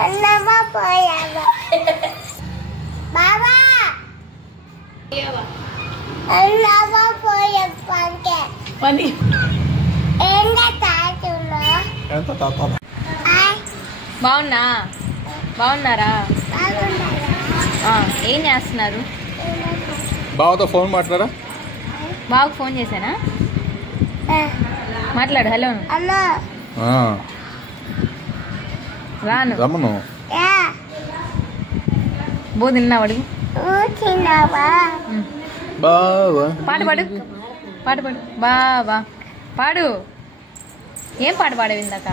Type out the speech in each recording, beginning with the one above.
అన్నమా పోయావా బాబా అన్నమా పోయే పంకే పని ఏంగా తాతున్నా ఎంత తాత బాగున్నారా? ఏం చేస్తున్నారు? బావతో ఫోన్ మాట్లాడా? బావకు ఫోన్ చేశానా? మాట్లాడు. హలో అన్నా రాను రమ్మను. బో తిన్నావు అడుగు. బావా పాట పాడు. బావా పాడు. ఏం పాట పాడేవి ఇందాక?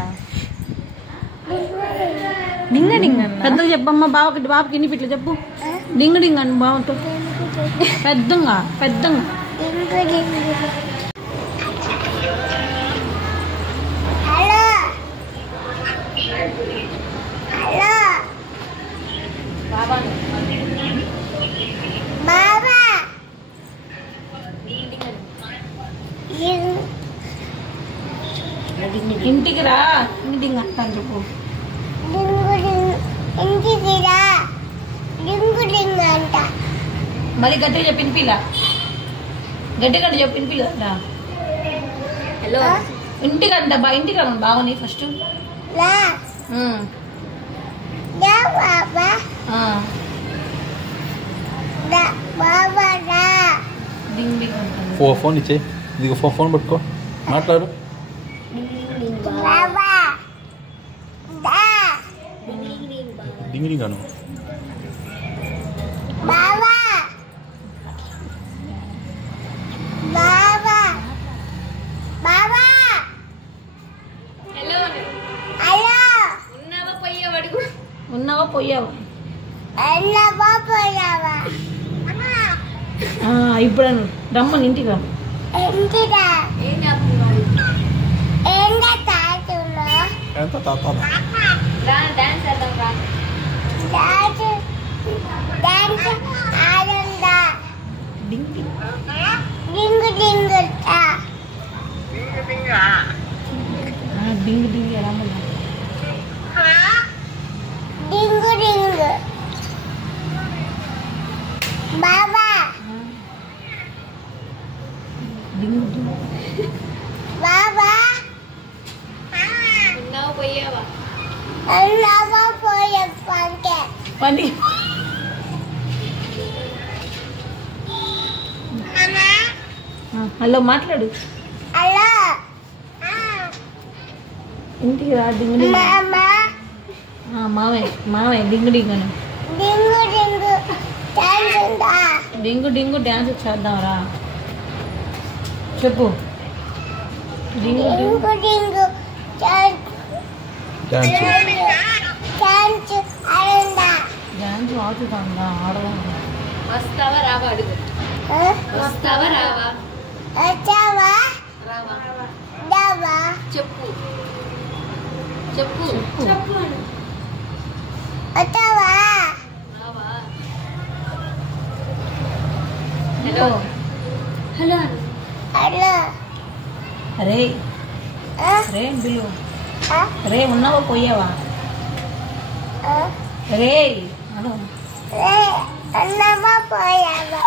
డింగ డింగ పెద్దగా చెప్పమ్మా. బాబుకి ఇన్ని పిట్లు చెప్పు. డింగ డింగ అని బాగుంటు పెద్దగా ఇంటికి రా. డింగ అంటాను చెప్పు. మరి గట్టిగా చెప్పి వినిపిలా. గట్టిగా చెప్పి వినిపిలా. హలో ఇంటికి అంట ఇంటికి రమ్మను బాగుంది ఫస్ట్. డింగ్ డింగ్ అంటాను. ఫోన్ ఇచ్చే. ఇది ఫోన్ పట్టుకో, మాట్లాడు. డింగిడి గాను ఉన్నావా పోయావా? ఇప్పుడు రమ్మని ఇంటికి రమ్మ. ఎంత తాత డింగ్ డింగ్ డింగ్ డింగ్ రమ్మని. బాబా డింగ్ డింగ్ బాబా పోయావా? అన్నమా పోయే పంకే పని హలో మాట్లాడు. హలో ఇంటికి రా. డింగ్ డింగ్ మావయ్య డింగ్ డింగ్ అని. డింగు డింగు డ్యాన్స్ చేద్దాం రా. చెప్పు. డింగు డింగు డ్యాన్స్ ఆడుతుందా? ఆడదాం. వస్తావా రావా అడుగు. వస్తావా రావా? రావా చెప్పు. హలో రే రే బిలు రే ఉన్నావా పోయావా? రే అను. అన్నమా పోయావా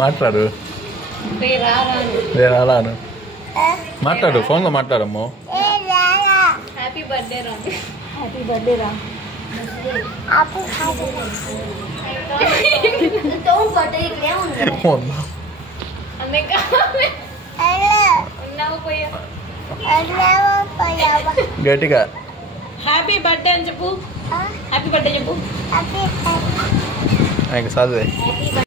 మాట్లాడు. రాను మాట్లాడు. ఫోన్లో మాట్లాడమ్మో. హ్యాపీ బర్త్డే రా. హ్యాపీ బర్త్డే రా. గట్టిగా హ్యాపీ బర్త్డే అని చెప్పు. హ్యాపీ బర్త్డే చెప్పు. హ్యాపీ చదివే.